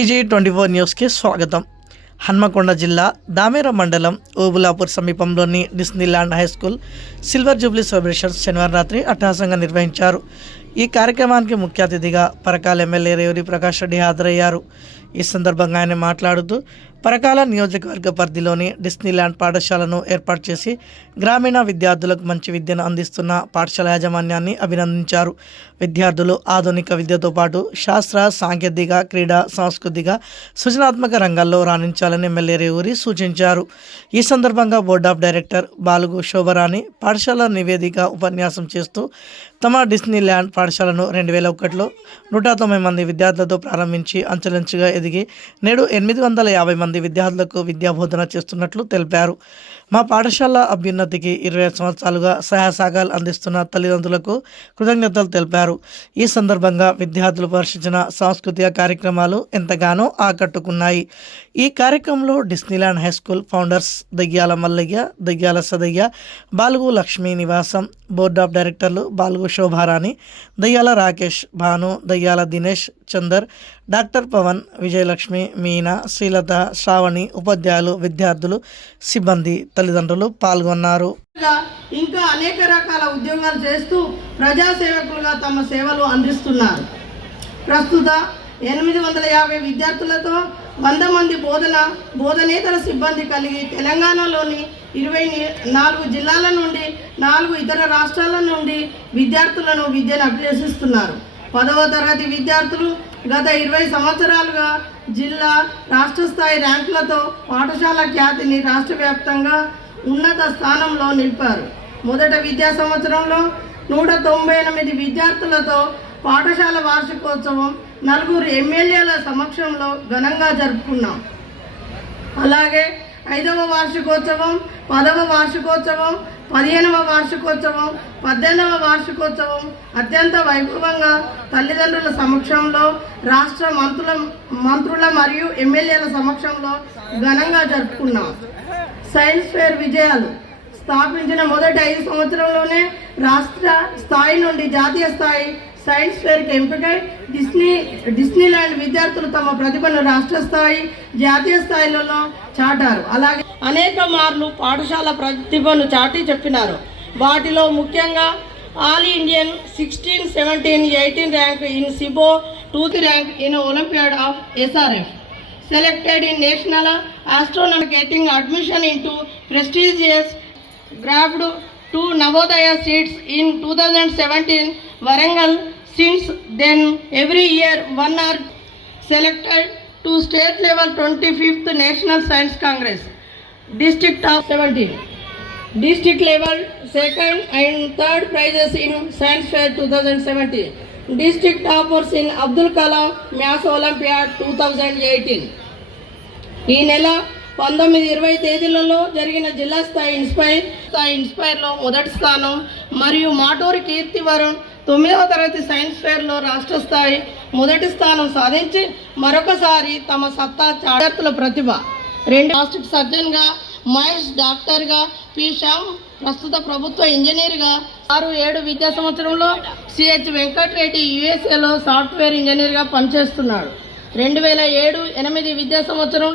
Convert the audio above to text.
TG24 న్యూస్కి స్వాగతం. హన్మకొండ జిల్లా దామెర మండలం ఓబులాపూర్ సమీపంలోని Disneyland high school silver Jubilee celebrations శనివారం రాత్రి అట్టహాసంగా నిర్వహించారు. ఈ కార్యక్రమానికి ముఖ్య అతిథిగా పరకాల ఎమ్మెల్యే రేవూరి ప్రకాష్ రెడ్డి హాజరయ్యారు. ఈ సందర్భంగా ఆయన మాట్లాడుతూ పరకాల నియోజకవర్గ పరిధిలోని డిస్నీల్యాండ్ పాఠశాలను ఏర్పాటు చేసి గ్రామీణ విద్యార్థులకు మంచి విద్యను అందిస్తున్న పాఠశాల యాజమాన్యాన్ని అభినందించారు. విద్యార్థులు ఆధునిక విద్యతో పాటు శాస్త్ర, సాంకేతిక, క్రీడా, సాంస్కృతిక, సృజనాత్మక రంగాల్లో రాణించాలని ఎమ్మెల్యే రేవూరి సూచించారు. ఈ సందర్భంగా బోర్డ్ ఆఫ్ డైరెక్టర్ బాలుగు శోభరాణి పాఠశాల నివేదిక ఉపన్యాసం చేస్తూ తమ డిస్నీల్యాండ్ పాఠశాలను 2001లో 190 మంది విద్యార్థులతో ప్రారంభించి అంచెలంచెగా ఎదిగి నేడు 850 మంది విద్యార్థులకు విద్యాబోధన చేస్తున్నట్లు తెలిపారు. మా పాఠశాల అభ్యున్నతికి 25 సంవత్సరాలుగా సహాయ సహకారాలు అందిస్తున్న తల్లిదండ్రులకు కృతజ్ఞతలు తెలిపారు. ఈ సందర్భంగా విద్యార్థులు ప్రదర్శించిన సాంస్కృతిక కార్యక్రమాలు ఎంతగానో ఆకట్టుకున్నాయి. ఈ కార్యక్రమంలో డిస్నీల్యాండ్ హై స్కూల్ ఫౌండర్స్ దయ్యాల మల్లయ్య, దయ్యాల సదయ్య, బాలుగు లక్ష్మీ నివాసం బోర్డ్ ఆఫ్ డైరెక్టర్లు బాలుగు శోభారాణి, దయ్యాల రాకేష్, భాను, దయ్యాల దినేష్, చందర్, డాక్టర్ పవన్, విజయలక్ష్మి, మీనా, శ్రీలత, శ్రావణి, ఉపాధ్యాయులు, విద్యార్థులు, సిబ్బంది, తల్లిదండ్రులు పాల్గొన్నారు. ఇంకా అనేక రకాల ఉద్యోగాలు చేస్తూ ప్రజాసేవకులుగా తమ సేవలు అందిస్తున్నారు. ప్రస్తుత 850 విద్యార్థులతో 100 మంది బోధనేతర సిబ్బంది కలిగి తెలంగాణలోని 24 జిల్లాల నుండి 4 ఇతర రాష్ట్రాల నుండి విద్యార్థులను విద్యను అభ్యసిస్తున్నారు. 10వ తరగతి విద్యార్థులు గత 20 సంవత్సరాలుగా జిల్లా, రాష్ట్ర స్థాయి ర్యాంకులతో పాఠశాల ఖ్యాతిని రాష్ట్ర వ్యాప్తంగా ఉన్నత స్థానంలో నిలిపారు. మొదట విద్యా సంవత్సరంలో 198 విద్యార్థులతో పాఠశాల వార్షికోత్సవం 4 ఎమ్మెల్యేల సమక్షంలో ఘనంగా జరుపుకున్నాం. అలాగే 5వ వార్షికోత్సవం, 10వ వార్షికోత్సవం, 15వ వార్షికోత్సవం, 18వ వార్షికోత్సవం అత్యంత వైభవంగా తల్లిదండ్రుల సమక్షంలో, రాష్ట్ర మంత్రుల మరియు ఎమ్మెల్యేల సమక్షంలో ఘనంగా జరుపుకున్నాం. సైన్స్ ఫేర్ విజయాలు స్థాపించిన మొదటి 5 సంవత్సరంలోనే రాష్ట్ర స్థాయి నుండి జాతీయ స్థాయి సైన్స్ ఫేర్కి ఎంపికై డిస్నీల్యాండ్ విద్యార్థులు తమ ప్రతిభను రాష్ట్ర స్థాయి, జాతీయ స్థాయిలలో చాటారు. అలాగే అనేక మార్లు పాఠశాల ప్రతిభను చాటి చెప్పినారు. వాటిలో ముఖ్యంగా all Indian 16, 17, 18 rank in సిబో, 2th rank in olympiad of SRF, selected in national astronomy, getting admission into prestigious grabbed 2 Navodaya seats in 2017 Warangal. Since then every year one are selected to state level 25th National Science Congress, district of 17, district level 2nd and 3rd prizes in Science Fair 2017, district toppers in Abdul Kalam Maths Olympiad 2018. ఈ నెల 19-20 తేదీలలో జరిగిన జిల్లా స్థాయి ఇన్స్పైర్లో మొదటి స్థానం మరియు మాటూరి కీర్తి వరుణ్ 9వ తరగతి సైన్స్ ఫేర్లో రాష్ట్ర స్థాయి మొదటి స్థానం సాధించి మరొకసారి తమ సత్తా విద్యార్థుల ప్రతిభ. 2 ప్లాస్టిక్ సర్జన్గా, మహేష్ డాక్టర్గా, పి శ్యామ్ ప్రస్తుత ప్రభుత్వ ఇంజనీర్గా, 6-7 విద్యా సంవత్సరంలో సిహెచ్ వెంకటరెడ్డి USAలో సాఫ్ట్వేర్ ఇంజనీర్గా పనిచేస్తున్నాడు. 2007-8 విద్యా సంవత్సరంలో